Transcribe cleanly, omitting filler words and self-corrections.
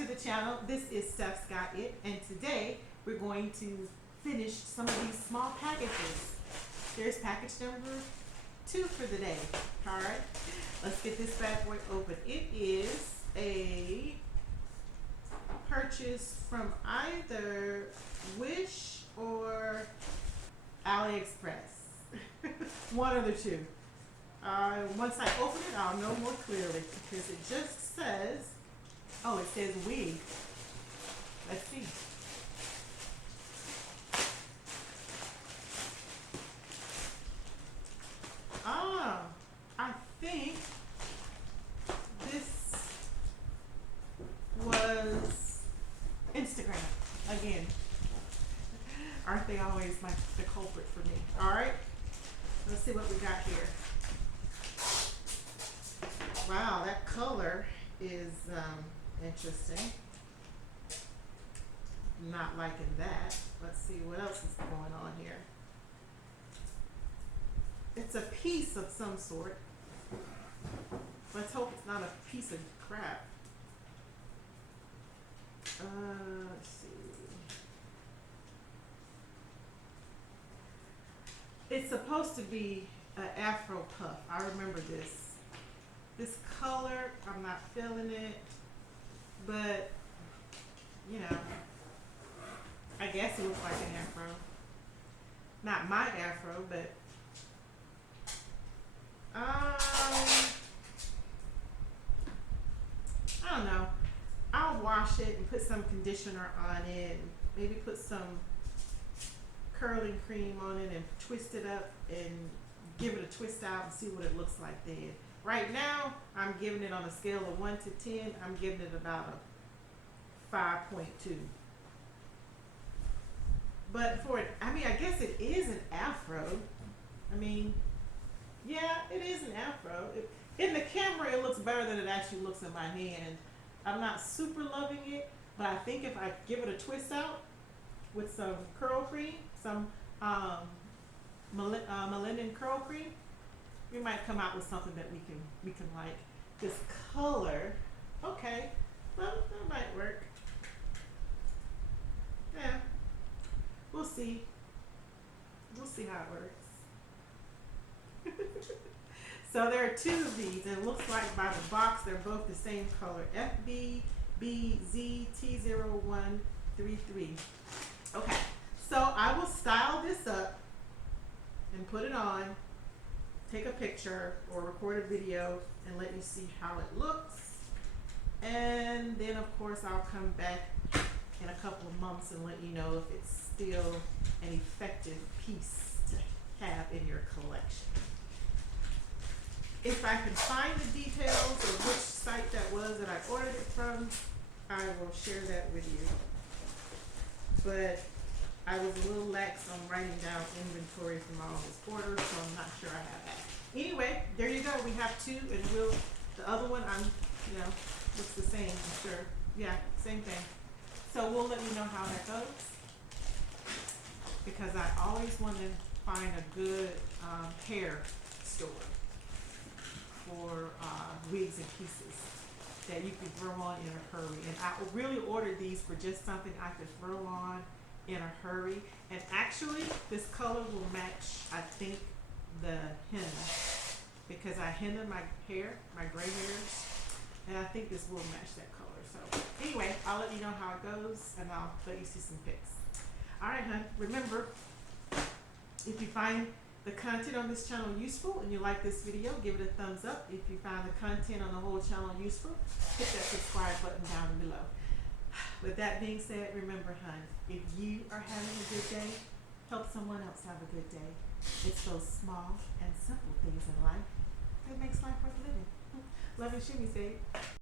to the channel. This is Stephsgotit, and today we're going to finish some of these small packages. There's package number 2 for the day. Alright, let's get this bad boy open. It is a purchase from either Wish or AliExpress. One of the two. Once I open it, I'll know more clearly because it just says, oh, it says wig. Let's see. Ah, I think this was Instagram again. Aren't they always the culprit for me? All right, let's see what we got here. Wow, that color is interesting. Not liking that. Let's see what else is going on here. It's a piece of some sort. Let's hope it's not a piece of crap. Let's see. It's supposed to be an Afro puff. I remember this. This color, I'm not feeling it, but you know, I guess it looks like an afro. Not my afro, but I don't know. I'll wash it and put some conditioner on it, and maybe put some curling cream on it and twist it up and give it a twist out and see what it looks like then. Right now, I'm giving it on a scale of 1 to 10. I'm giving it about a 5.2. But for it, I mean, I guess it is an afro. I mean, yeah, it is an afro. In the camera, it looks better than it actually looks in my hand. I'm not super loving it, but I think if I give it a twist out with some curl cream, some Melinda curl cream, we might come out with something that we can like. This color, okay, well, that might work. Yeah, we'll see. We'll see how it works. So there are 2 of these, and it looks like by the box they're both the same color. FBBZT0133. Okay, so I will style this up and put it on, take a picture or record a video and let you see how it looks. And then of course I'll come back in a couple of months and let you know if it's still an effective piece to have in your collection. If I can find the details of which site that was that I ordered it from, I will share that with you. But I was a little lax on writing down inventory from all this orders, so I'm not sure I have that. Anyway, there you go. We have 2, and the other one, looks the same, I'm sure. Yeah, same thing. So we'll let you know how that goes, because I always want to find a good hair store for wigs and pieces that you can throw on in a hurry. And I really ordered these for just something I could throw on in a hurry. And actually, this color will match, I think, the henna, because I henna my hair, my gray hairs, and I think this will match that color. So anyway, I'll let you know how it goes, and I'll let you see some pics. Alright, hun, remember, if you find the content on this channel useful and you like this video, give it a thumbs up. If you find the content on the whole channel useful, hit that subscribe button down below. With that being said, remember, hun, if you are having a good day, help someone else have a good day. It's those small and simple things in life that makes life worth living. Love and shimmies, babe.